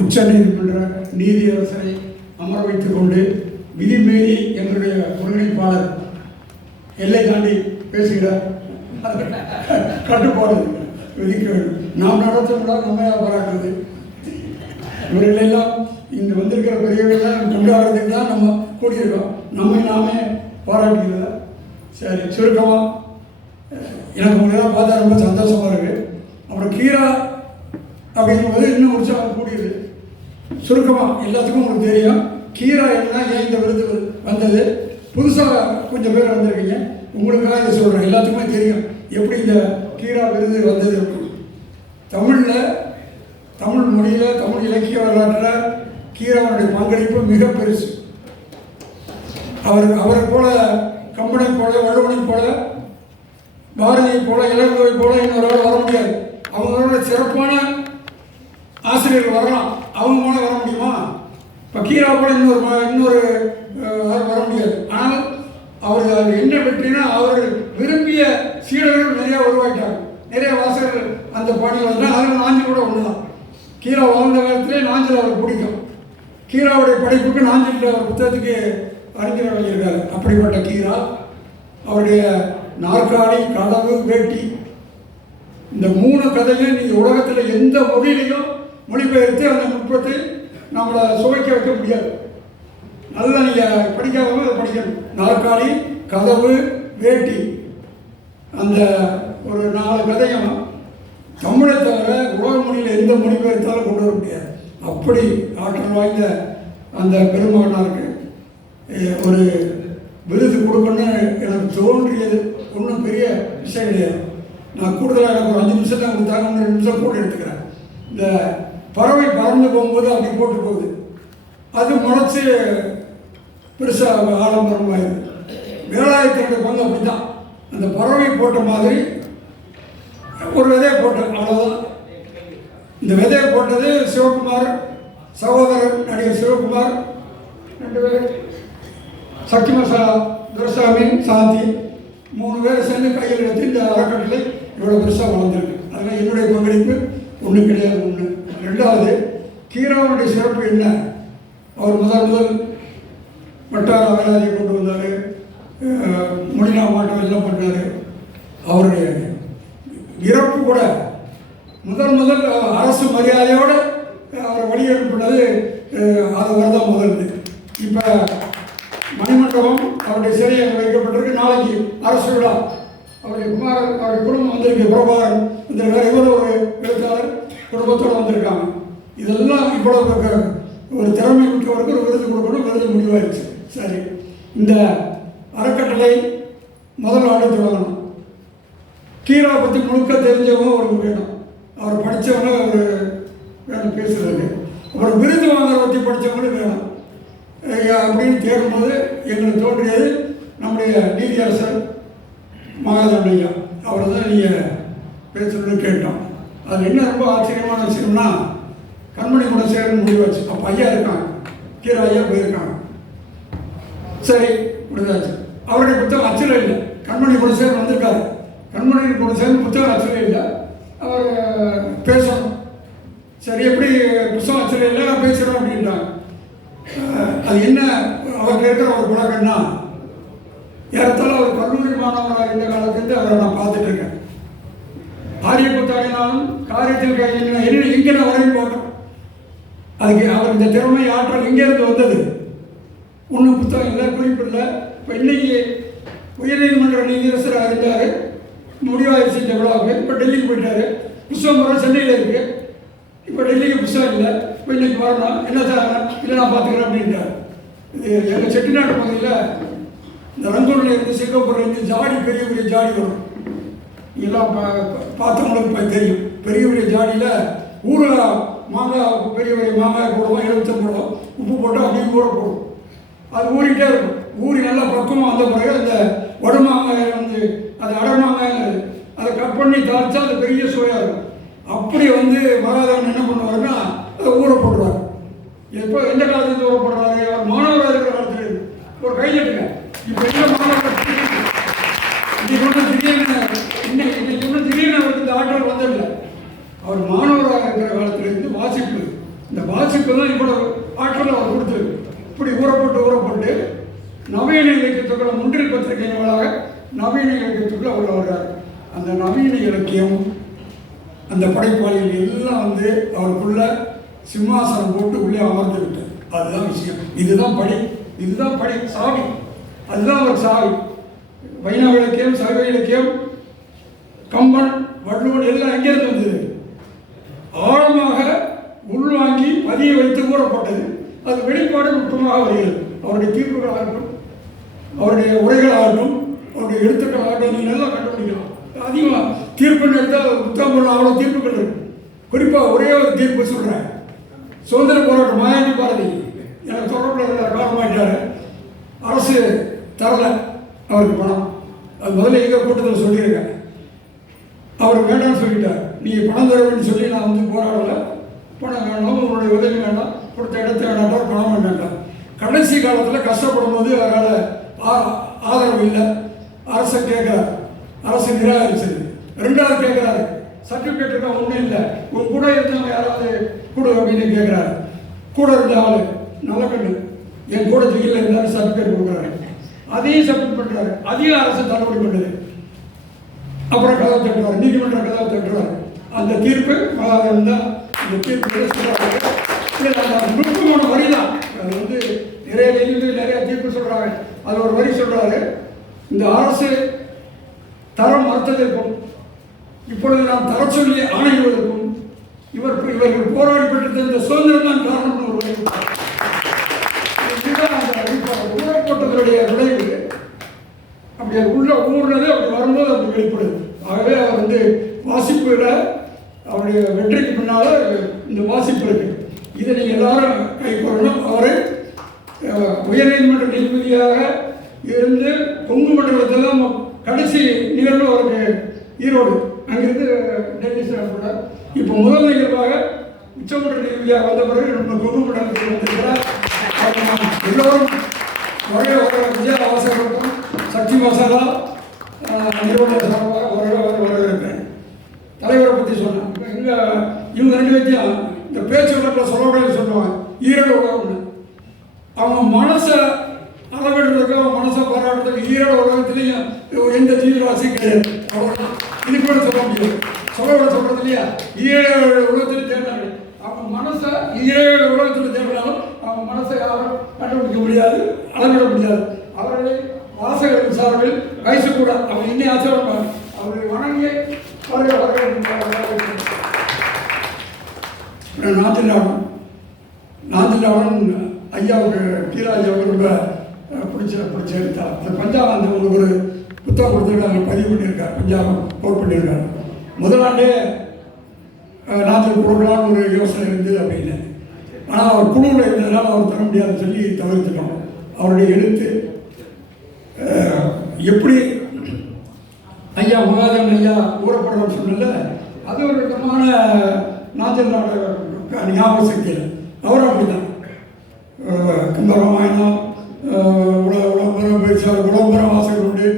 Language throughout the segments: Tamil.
உச்ச நீதிமன்ற நீதியரசரை அமர வைத்துக் கொண்டு விதிமீறி எங்களுடைய ஒருங்கிணைப்பாளர் எல்லை தாண்டி பேசுகிறார். அது கட்டுப்பாடு விதிக்க வேண்டும். நாம் நடத்துகிறதா நம்ம பாராட்டுறது இவர்களெல்லாம் இங்கே வந்திருக்கிற பெரியவர்கள்லாம் கொண்டாடுறதுக்கு தான் நம்ம கூடியிருக்கோம். நம்மை நாமே பாராட்டுகிறதா சரி சுருக்கமாக எனக்கு உங்களெல்லாம் பார்த்தா ரொம்ப சந்தோஷமா இருக்குது அப்புறம் கீரா அப்படிங்கும்போது இன்னும் உற்சாகம் கூடியது. சுருக்கமாக எல்லாத்துக்கும் உங்களுக்கு தெரியும். கீரா எல்லாம் ஏன் இந்த விருது வந்தது? புதுசாக கொஞ்சம் பேர் வந்திருக்கீங்க. உங்களுக்காக இதை சொல்கிறேன் எல்லாத்துக்குமே தெரியும். எப்படி இந்த கீரா விருது வந்தது அப்படின்னு. தமிழில் தமிழ் மொழியில் தமிழ் இலக்கிய வரலாற்றில் கீராவனுடைய பங்களிப்பு மிக பெருசு. அவர் அவரை போல கம்பனை போல வள்ளுவனை போல பாரதியை போல இளங்கோவை போல இன்னொரு வர முடியாது. அவங்களோட சிறப்பான ஆசிரியர்கள் வரலாம். அவங்க போல வர முடியுமா? இப்போ கீரா கூட இன்னொரு இன்னொரு வர வர முடியாது. ஆனால் அவர் அது என்ன வெற்றினா அவர்கள் விரும்பிய சீடர்கள் நிறைய உருவாக்கிட்டாங்க. நிறைய வாசகர்கள் அந்த பாணியில் வந்தால் அதில் நாஞ்சில் கூட ஒன்று தான் கீரா வாழ்ந்த காலத்திலே நாஞ்சில் அவருக்கு பிடிக்கும். கீராவுடைய படைப்புக்கு நாஞ்சில் அவர் புத்தகத்துக்கு அறிஞர் வழியிருக்காரு அப்படிப்பட்ட கீரா அவருடைய நாற்காலி கதவு வேட்டி இந்த மூணு கதையும் நீங்கள் உலகத்தில் எந்த மொழியிலையும் மொழிபெயர்த்து அந்த நுட்பத்தை நம்மளை சுவைக்க வைக்க முடியாது. நல்லா நீங்கள் படிக்காதவங்க அதை படிக்கணும். நாற்காலி கதவு வேட்டி. அந்த ஒரு நாலு கதையும் தமிழை தவிர உலக மொழியில் எந்த மொழிபெயர்த்தாலும் கொண்டு வர முடியாது. அப்படி ஆற்றல் வாய்ந்த அந்த பெருமகனாருக்கு ஒரு விருது கொடுக்கணும்னு எனக்கு தோன்றியது. ஒன்றும் பெரிய விஷயம் கிடையாது. நான் கூடுதலாக எனக்கு ஒரு அஞ்சு நிமிஷம் தான் கொடுத்தாங்க ரெண்டு நிமிஷம் கூட எடுத்துக்கிறேன். இந்த பறவை பறந்து போகும்போது அப்படி போட்டு போகுது. அது முளைச்சி பெருசாக ஆடம்பரமாயிருது வேலாயத்தினுடைய பங்கு அப்படி தான் அந்த பறவை போட்ட மாதிரி ஒரு விதையை போட்டேன் அவ்வளோதான் இந்த விதையை போட்டது சிவகுமார் சகோதரர் நடிகர் சிவகுமார் ரெண்டு பேர். சக்தி மசாலா துரசாமி சாந்தி மூணு பேர் சேர்ந்து கையில் எடுத்து இந்த அறக்கட்டளை இவ்வளோ பெருசாக வளர்ந்துருக்கு. அதனால் என்னுடைய பங்களிப்பு ஒன்றும் கிடையாது ஒன்று ரெண்டாவது கீராவுடைய சிறப்பு என்ன? அவர் முதல் முதல் வட்டார அகராதியை கொண்டு வந்தார். மொழினா மாட்டம் எல்லாம் பண்ணார். அவருடைய இறப்பு கூட முதல் முதல் அரசு மரியாதையோடு அவரை வெளியேற்றப்பட்டது அது தான் முதல்து. இப்போ மணிமண்டபம் அவருடைய சிலை அங்கே வைக்கப்பட்டிருக்கு. நாளைக்கு அரசு விழா. அவருடைய குமாரன் அவருடைய குடும்பம் வந்திருக்கு. பிரபாகரன். வந்திருக்காரு இவர் ஒரு குடும்பத்தோடு வந்திருக்காங்க. இதெல்லாம் இவ்வளோ ஒரு திறமை மிக்கவருக்கு ஒரு விருது கொடுக்கணும் விருது முடிவாயிருச்சு சரி. இந்த அறக்கட்டளை முதல் ஆண்டு தொடங்கணும் கீரை பற்றி முழுக்க தெரிஞ்சவங்க அவருக்கு வேணும். அவர் படித்தவங்க அவர் வேணும் பேசுகிறது அப்புறம் விருது வாங்குற பற்றி படித்தவங்களும் வேணும். அப்படின்னு கேட்கும்போது எங்களுக்கு தோன்றியது நம்முடைய நீதியரசர் மகாதன் ஐயா. அவரை தான் நீங்கள் பேசணும்னு கேட்டோம். அது என்ன ரொம்ப ஆச்சரியமான விஷயம்னா கண்மணி குணசேகரன் முடிவாச்சு. அப்போ ஐயா இருக்காங்க. கீரை ஐயா போயிருக்காங்க. சரி முடிஞ்சாச்சு. அவருடைய புத்தகம் அச்சில் இல்லை. கண்மணி குணசேகரன் வந்திருக்காரு. கண்மணி குணசேகரன் புத்தகம் அச்சில் இல்லை. அவர் பேசணும். சரி எப்படி புத்தகம் அச்சில் இல்லை நான் பேசுகிறோம் அப்படின்றாங்க. அது என்ன? அவருக்கு இருக்கிற ஒரு பழக்கம்னா ஏறத்தாழ ஒரு கல்லூரி மாணவனாக இருந்த காலத்துலேருந்து அவரை நான் பார்த்துட்டு இருக்கேன் ஆரிய புத்தாடினாலும் காரியத்தில் கையில் என்ன எங்கே நான் வரையும் போட்டோம் அதுக்கு அவர் இந்த திறமை ஆற்றல் எங்கேருந்து வந்தது? ஒன்றும் புத்தகம் இல்லை குறிப்பு இப்போ இன்னைக்கு உயர்நீதிமன்ற நீதியரசராக இருந்தார். முடிவாயிருச்சு இந்த விழாவுக்கு இப்போ டெல்லிக்கு போயிட்டார். புஸ்தகம் வர சென்னையில் இருக்குது இப்போ டெல்லிக்கு புஸ்தகம் இல்லை. இப்போ இன்னைக்கு வரணும். என்ன சார்? இல்லை நான் பார்த்துக்கிறேன் அப்படின்ட்டார் இது எங்கள் செட்டிநாடு பகுதியில் இந்த ரங்கூரில் இருந்து சிங்கப்பூர்ல இருந்து ஜாடி பெரிய பெரிய ஜாடி வரும். எல்லாம் பார்த்தவங்களுக்கு தெரியும். பெரிய பெரிய ஜாடியில் ஊரில் மாங்காய் பெரிய பெரிய மாங்காய் போடுவோம் எலுமிச்சம் போடுவோம் உப்பு போட்டு அப்படியே ஊற போடுவோம். அது ஊறிட்டே இருக்கும். ஊறி நல்லா பக்குவமாக வந்த பிறகு அந்த வடு மாங்காய் வந்து அது அடை மாங்காய்ங்கிறது அதை கட் பண்ணி தாளித்தா அது பெரிய சுவையாக இருக்கும். அப்படி வந்து மகாதேவன் என்ன பண்ணுவாருன்னா அதை ஊற போடுவார். எப்போ எந்த காலத்துலேருந்து ஊற போடுறாரு? அவர் மாணவராக இருக்கிற காலத்துலேருந்து ஒரு கை தட்டுங்க. இப்போ எந்த மாணவர் இன்னைக்கு திடீர்னு இன்னைக்கு இன்னைக்கு ஒன்றும் திடீர்னு அவருக்கு இந்த ஆற்றல் வந்ததில்லை அவர் மாணவராக இருக்கிற காலத்திலிருந்து வாசிப்பு இந்த தான் இவ்வளவு ஆற்றல் அவர் கொடுத்தது இப்படி ஊறப்பட்டு ஊறப்பட்டு நவீன இலக்கியத்துக்குள்ள முன்றில் பத்திரிகையின் நவீன இலக்கியத்துக்குள்ள அவர் வர்றார். அந்த நவீன இலக்கியம் அந்த படைப்பாளிகள் எல்லாம் வந்து அவருக்குள்ள சிம்மாசனம் போட்டு உள்ளே அமர்ந்து விட்டார். அதுதான் விஷயம். இதுதான் படி. இதுதான் படி. சாவி. அதுதான் அவர் சாவி. வைணவ இலக்கியம் சைவ இலக்கியம் கம்பன் வள்ளுவன் எல்லாம் எங்கேருந்து வந்தது? ஆழமாக பதிய வைத்து கூறப்பட்டது அது வெளிப்பாடு நுட்பமாக வருகிறது. அவருடைய தீர்ப்புகளாகட்டும் அவருடைய உரைகளாகட்டும் அவருடைய எழுத்துக்களாகட்டும் நீங்கள் எல்லாம் கண்டுபிடிக்கலாம். அதிகமாக தீர்ப்புன்னு எடுத்தால் புத்தகம் அவ்வளோ தீர்ப்புகள் இருக்கு. குறிப்பாக ஒரே ஒரு தீர்ப்பு சொல்கிறேன் சுதந்திர போராட்டம் மாயாண்டி பாரதி. எனக்கு தொடர்பில் காரணமாயிட்டார் அரசு தரல அவருக்கு பணம். அது முதல்ல எங்கள் கூட்டத்தில் சொல்லியிருக்கேன். அவர் வேண்டாம்னு சொல்லிட்டார். நீ பணம் தர வேண்டும் சொல்லி நான் வந்து போராடலை. பணம் வேணும் உதவி வேண்டாம் கொடுத்த இடத்த வேண்டாம் பணம் வேண்டாம். கடைசி காலத்தில் கஷ்டப்படும் போது அதனால் ஆ- ஆதரவு இல்லை. அரசை கேட்குறாரு அரசு நிராகரிச்சது. ரெண்டாவது கேட்குறாரு சர்டிஃபிகேட் இருக்கா ஒன்றும் இல்லை. உன் கூட இருந்தவங்க யாராவது கூட அப்படின்னு கேட்குறாரு கூட இருந்த ஆள் நல்ல கண்ணு என் கூட ஜெயிலில் இருந்தாலும் சர்டிஃபிகேட் கொடுக்குறாரு. அதையும் சப்மிட் பண்ணுறாரு அதையும் அரசு தள்ளுபடி பண்ணுது. அப்புறம் கதவை தட்டுறாரு நீதிமன்ற கதவை தட்டுறாரு அந்த தீர்ப்பு மகாதேவன் தான். இந்த தீர்ப்பு சொல்றாரு இதுல அந்த நுட்பமான வரி தான். அது வந்து நிறைய நீதிபதி நிறைய தீர்ப்பு சொல்கிறாங்க அது ஒரு வரி சொல்கிறாரு இந்த அரசு தரம் மறுத்ததற்கும் இப்பொழுது நாம் தர சொல்லி ஆணையிடுவதற்கும் இவர் இவர்கள் போராடி பெற்ற இந்த சுதந்திரம் தான் காரணம் ஒரு வரி கொடுத்தார். இதுதான் அந்த அடிப்படை ஊழப்பட்டதனுடைய விளைவு அப்படி அது உள்ள ஊர்னது அப்படி வரும்போது அப்படி வெளிப்படுது ஆகவே அவர் வந்து வாசிப்புல அவருடைய வெற்றிக்கு பின்னால இந்த வாசிப்பு இருக்கு இதை நீங்கள் எல்லாரும் கை கொள்ளணும் அவரை அஹ், உயர்நீதிமன்ற நீதிபதியாக இருந்து கொங்கு மண்டலத்தில் தான் கடைசி நிகழ்வு அவருக்கு ஈரோடு அங்கிருந்து டெல்லி சிறப்புறார் இப்போ முதல் நிகழ்வாக உச்சமன்ற நீதிபதியாக வந்த பிறகு நம்ம கொங்கு மண்டலத்தில் வந்திருக்கிறார். எல்லோரும் ஒரே வர விஜய அவசரம் சக்தி மசாலா நிறுவனம் சார்பாக வர ஒரு வரவேற்பேன் தலைவரை பற்றி சொன்னேன் எங்கள் இங்கே இவங்க ரெண்டு பேர்த்தையும் இந்த பேச்சு வழக்கில் சொல்லக்கூடாது சொல்லுவாங்க ஈரோடு உலகம்னு அவங்க மனசை அளவிடுறதுக்கு அவங்க மனசை பாராட்டுறதுக்கு ஈரோடு உலகத்துலேயும் எந்த ஜீவராசியும் இது கூட சொல்ல சொல்ல இல்லையா? ஈரோடு உலகத்தில் தேர்ந்தாங்க அவங்க மனசை ஈரோடு உலகத்தில் தேடினாலும் அவங்க மனசை யாரும் கண்டுபிடிக்க முடியாது அளவிட முடியாது. அவர்களை வாசகர்கள் சார்பில் வயசு கூட அவங்க இன்னும் ஆச்சரியம் அவர்களை வணங்கி அவர்களை வரவேற்கிறார்கள் நாத்தினாவன் நாத்தினாவன் ஐயாவுக்கு கீராஜ் அவர் ரொம்ப பிடிச்ச பிடிச்ச எழுத்தார் இந்த பஞ்சாபம் ஒரு புத்தகம் கொடுத்துருக்காங்க பதிவு பண்ணியிருக்கார். பஞ்சாபம் கோட் பண்ணியிருக்காரு. முதல் ஆண்டே நாத்தில் கொடுக்கலாம்னு ஒரு யோசனை இருந்தது அப்படின்னு. ஆனால் அவர் குழுவில் இருந்ததுனால அவர் தர முடியாதுன்னு சொல்லி தவிர்த்துட்டோம். அவருடைய எழுத்து எப்படி ஐயா மகாதேவன் ஐயா ஊறப்படணும்னு சொன்னல அது ஒரு விதமான நாஞ்சல் ஞாபக சக்தியில் அவரும் அப்படிதான் கும்பராமாயணம் உலக உலகம் பேசுவார் வாசகர் உண்டு.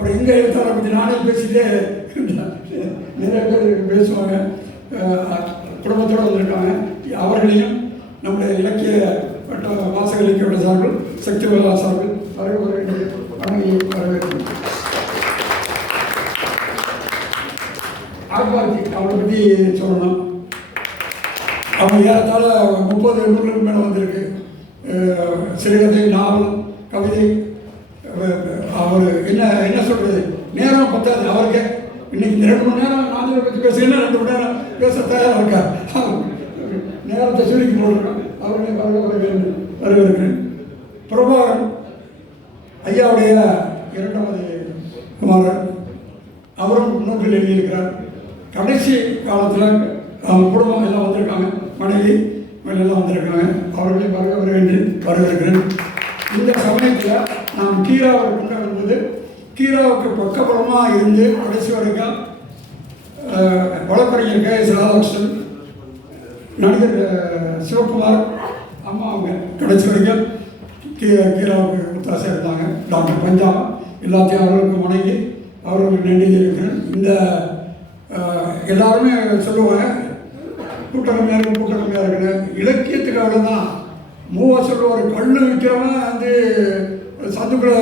அப்புறம் எங்கே எழுத்தாளரை பற்றி நானே பேசிட்டே நிறைய பேர் பேசுவாங்க. குடும்பத்தோடு வந்திருக்காங்க. அவர்களையும் நம்முடைய இலக்கிய வட்ட வாசக இலக்கிய வட்ட சார்பில் சக்தி வல்லா சார்பில் அவர்கள் வணங்கி வரவேற்கிறோம் ஆர்பாத்தி அவரை பற்றி சொல்லணும். அவங்க ஏறத்தாழ முப்பது நூறுக்கு மேலே வந்திருக்கு. சிறுகதை நாவல் கவிதை அஹ் அவர் என்ன என்ன சொல்கிறது நேரம் பத்தாது அவருக்கு இன்னைக்கு ரெண்டு மணி நேரம் நாங்கள் பற்றி பேசுகிறேன்னா ரெண்டு மணி நேரம் பேச தயாராக இருக்கா நேரத்தை சுருக்கி போடுறோம். அவருடைய வருக வருகிறேன் வருகிறேன் பிரபாகரன் ஐயாவுடைய இரண்டாவது குமாரன் அவரும் நோக்கில் எழுதியிருக்கிறார். கடைசி காலத்தில் அவங்க குடும்பம் எல்லாம் வந்திருக்காங்க. மனைவி இவங்க எல்லாம் வந்திருக்காங்க. அவர்களையும் வருக வருகின்றேன் வரவேற்கிறேன். இந்த சமயத்தில் நாம் கீராவை கொண்டாடும்போது கீராவுக்கு பக்கபலமாக இருந்து கடைசி வரைக்கும் வழக்கறிஞர் கே எஸ் ராதாகிருஷ்ணன் நடிகர் சிவகுமார் அம்மா அவங்க கடைசி வரைக்கும் கீழே கீராவுக்கு ஒத்தாசை இருந்தாங்க. டாக்டர் பஞ்சாப் எல்லாத்தையும் அவர்களுக்கு வணங்கி அவர்களுக்கு நன்றி இருக்கிறேன் இந்த எல்லாருமே சொல்லுவாங்க கூட்டம் இருக்கு கூட்டம் இருக்குன்னு இலக்கியத்துக்காக தான் மூவா சொல்லுவார். கல் விற்கிறவன் வந்து சந்துக்குள்ளே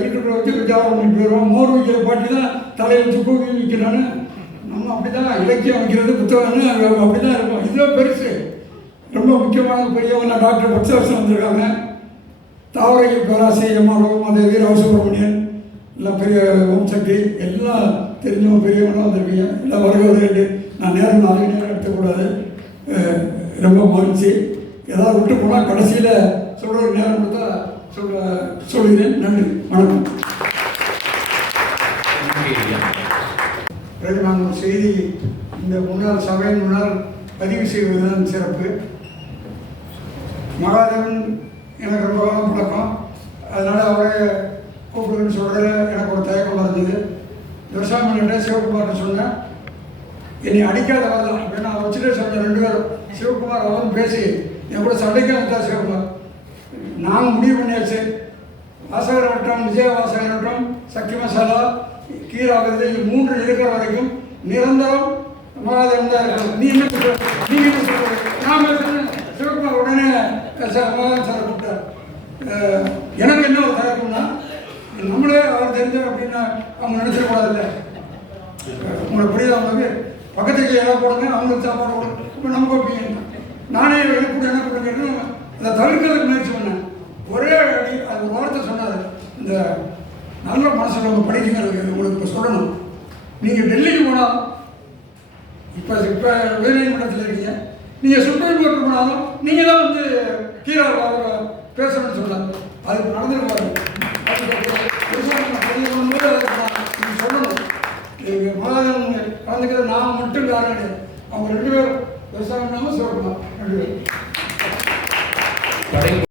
வீட்டுக்குள்ள வச்சு விசாரம் பண்ணிட்டு போயிடுவான். மோர் விற்கிற பாட்டி தான் தலையை வச்சு கூவி விற்கிறான்னு நம்ம அப்படி தான் இலக்கியம் வைக்கிறது புத்தகம்னு அப்படி தான் இருக்கும். இதுதான் பெருசு. ரொம்ப முக்கியமான பெரியவங்க டாக்டர் பட்சவர்ஷம் வந்திருக்காங்க. தாவரையில் பேராசை எம்மா லோகமாதேவி ராவசுப்ரமணியன் எல்லாம் பெரிய ஓம் சக்தி எல்லாம் தெரிஞ்சவங்க பெரியவங்களாம் வந்திருக்கீங்க. எல்லாம் வருக வருகிறது நான் நேரம் நாளைக்கு நேரம் எடுத்துக்கூடாது. ரொம்ப மகிழ்ச்சி. ஏதாவது விட்டு போனால் கடைசியில் சொல்கிற நேரம் கொடுத்தா சொல்ல சொல்கிறேன். நன்றி. வணக்கம் நன்றி ஐயா பிறகு நான் ஒரு செய்தி இந்த முன்னாள் சபையின் முன்னால் பதிவு செய்வதுதான் சிறப்பு. மகாதேவன் எனக்கு ரொம்ப காலம் பழக்கம். அதனால் அவரை கூப்பிடுன்னு சொல்கிறதுல எனக்கு ஒரு தயக்கம் இருந்தது துரசாமிகிட்ட சிவகுமார்கிட்ட சொன்னேன் என்னை அடிக்காத வரலாம் ஏன்னா நான் வச்சுட்டு சொன்ன ரெண்டு பேரும் சிவகுமார் அவரும் பேசி என் கூட சண்டைக்கே வந்தா சிவகுமார். நான் முடிவு பண்ணியாச்சு. வாசகர் வட்டம் விஜய வாசகர் வட்டம் சக்தி மசாலா கீராகிறது இது மூன்று இருக்கிற வரைக்கும் நிரந்தரம் மகாதேவன் தான் இருக்கும் நீ என்ன சொல்ற நீ என்ன சொல்ற நான் பேசுறேன் சிவகுமார் உடனே சார் மகாதேவன் சார் கூப்பிட்டார். எனக்கு என்ன ஒரு தயக்கம்னா நம்மளே அவர் தெரிஞ்சவர் அப்படின்னா அவங்க நினச்சிடக்கூடாதுல்ல. உங்களை புரியுதா உங்களுக்கு பக்கத்துக்கு ஏதாவது போடுங்க அவங்களுக்கு சாப்பாடு போடுங்க இப்போ நம்ம வைப்பீங்க நானே எனக்கு என்ன பண்ணுறது அதை தவிர்க்கிறதுக்கு முயற்சி பண்ணேன். ஒரே அடி அது ஒரு வார்த்தை சொன்னார். இந்த நல்ல மனசில் நம்ம உங்களுக்கு இப்போ சொல்லணும். நீங்கள் டெல்லிக்கு போனால் இப்போ இப்போ உயர்நீதிமன்றத்தில் இருக்கீங்க. நீங்கள் சுப்ரீம் கோர்ட் போனாலும் நீங்கள் தான் வந்து கீழே அவங்க பேசணும்னு சொன்னார் அது நடந்துட்டு பாருங்க நீங்கள் சொல்லணும் எங்கள் மகாதேவன் கலந்துக்கிறது நான் மட்டும் யாரும் கிடையாது. அவங்க ரெண்டு பேரும் விவசாயம் இல்லாமல் சொல்லலாம் ரெண்டு பேரும்.